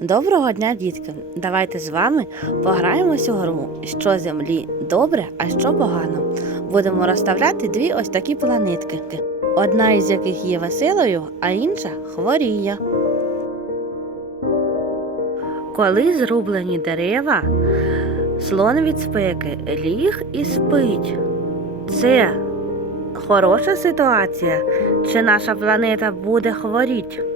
Доброго дня, дітки! Давайте з вами пограємося у гру, що землі добре, а що погано. Будемо розставляти дві ось такі планетки, одна із яких є веселою, а інша хворіє. Коли зрублені дерева, слон від спеки ліг і спить. Це хороша ситуація, чи наша планета буде хворіти?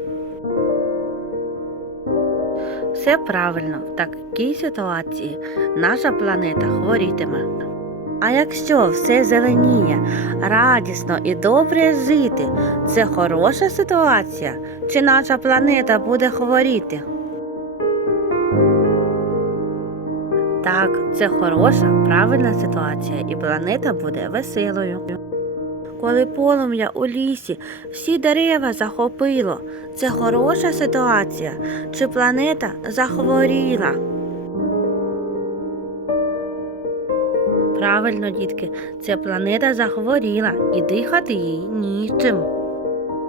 Все правильно, в такій ситуації наша планета хворітиме. А якщо все зеленіє, радісно і добре жити, це хороша ситуація, чи наша планета буде хворіти? Так, це хороша, правильна ситуація, і планета буде веселою. Коли полум'я у лісі всі дерева захопило, це хороша ситуація, чи планета захворіла? Правильно, дітки, це планета захворіла і дихати їй нічим.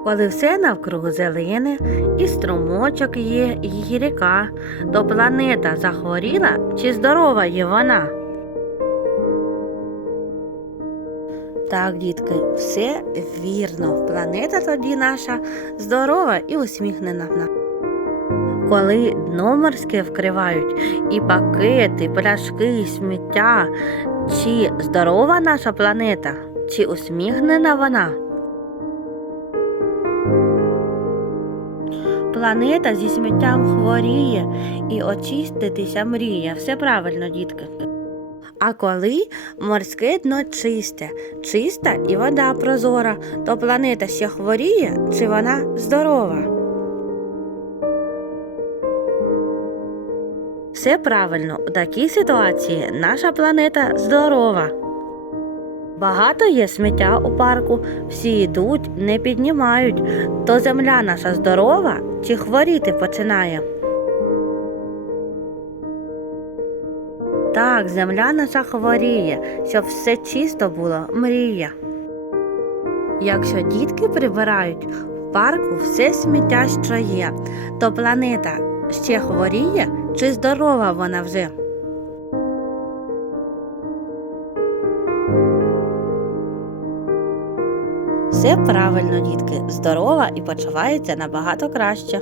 Коли все навкруг зелене, і струмочок є, і ріка, то планета захворіла чи здорова є вона? Так, дітки, все вірно. Планета тоді наша здорова і усміхнена. Коли дно морське вкривають і пакети, пляшки, і сміття, чи здорова наша планета, чи усміхнена вона? Планета зі сміттям хворіє і очиститися мріє. Все правильно, дітки. А коли морське дно чисте, чиста і вода прозора, то планета ще хворіє чи вона здорова? Все правильно, у такій ситуації наша планета здорова. Багато є сміття у парку, всі йдуть, не піднімають, то земля наша здорова чи хворіти починає? Так, земля наша хворіє, щоб все чисто було, мрія. Якщо дітки прибирають в парку все сміття, що є, то планета ще хворіє чи здорова вона вже? Все правильно, дітки, здорова і почувається набагато краще.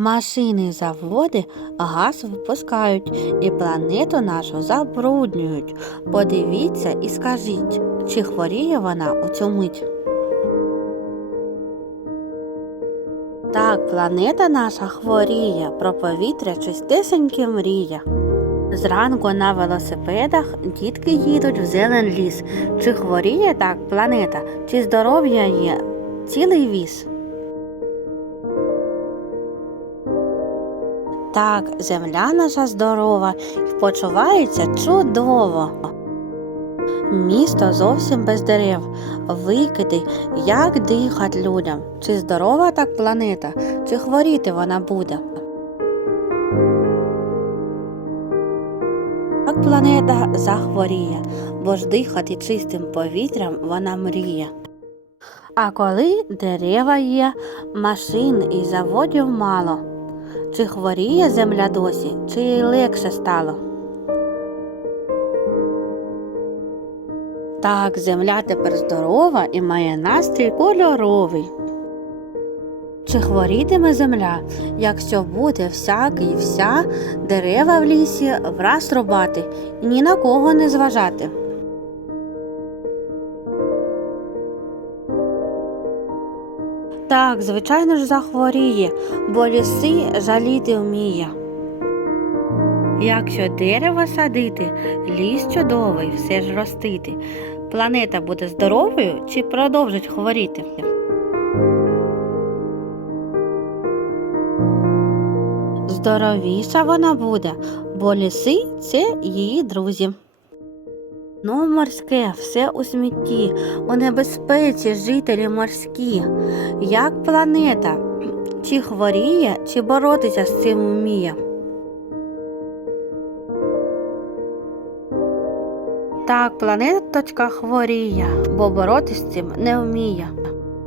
Машини, заводи газ випускають і планету нашу забруднюють. Подивіться і скажіть, чи хворіє вона у цю мить? Так, планета наша хворіє, про повітря чистесеньке мріє. Зранку на велосипедах дітки їдуть в зелен ліс. Чи хворіє так планета, чи здоров'я є цілий віз? Так, земля наша здорова і почувається чудово. Місто зовсім без дерев, викиди, як дихать людям. Чи здорова так планета, чи хворіти вона буде? Так планета захворіє, бо ж дихати чистим повітрям вона мріє. А коли дерева є, машин і заводів мало, чи хворіє земля досі, чи їй легше стало? Так, земля тепер здорова і має настрій кольоровий. Чи хворітиме земля, якщо буде всякий вся дерева в лісі враз рубати і ні на кого не зважати? Так, звичайно ж захворіє, бо ліси жаліти вміє. Якщо дерево садити, ліс чудовий, все ж ростити. Планета буде здоровою чи продовжить хворіти? Здоровіша вона буде, бо ліси це її друзі. Ну, морське, все у смітті, у небезпеці жителі морські. Як планета, чи хворіє, чи боротися з цим вміє? Так, планеточка хворіє, бо боротися з цим не вміє.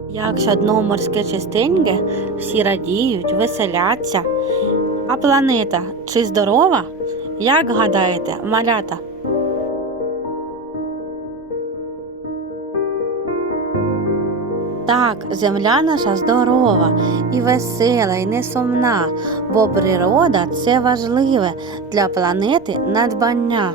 Якщо дно морське чистеньке, всі радіють, веселяться. А планета чи здорова? Як гадаєте, малята? Так, земля наша здорова і весела, і не сумна, бо природа це важливе для планети надбання.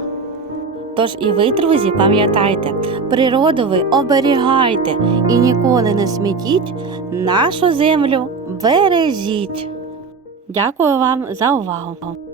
Тож і ви, друзі, пам'ятайте, природу ви оберігайте і ніколи не смітіть, нашу землю бережіть. Дякую вам за увагу.